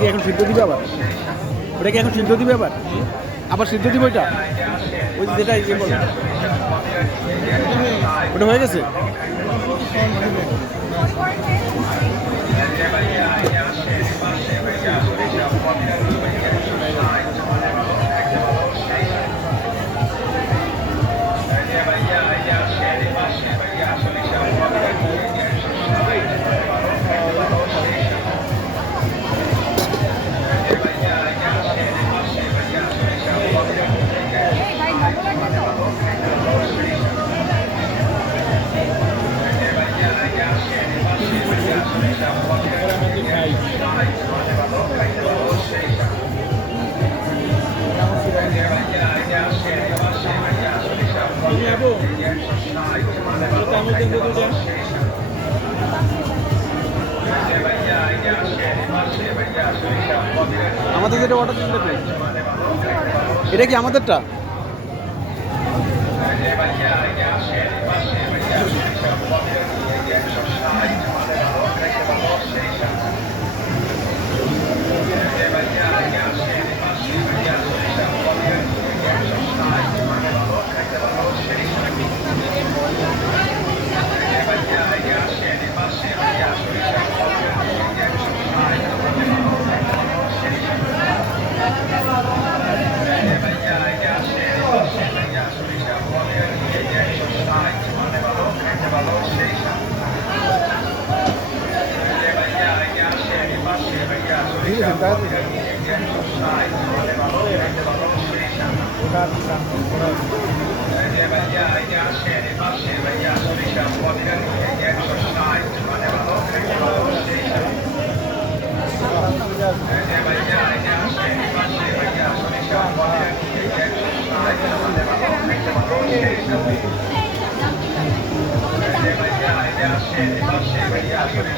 কি এখন সিদ্ধ দিবে আবার? ওটা কি এখন সিদ্ধ দিবে আবার? আবার সিদ্ধ দিবে ওইটা? ওই যেটা ইয়ে বলে। ওটা হয়ে গেছে? আমাদের যেটা অর্ডার দিতে পারি এটা কি আমাদেরটা? ঠিক আছে তার Yeah, yeah, yeah.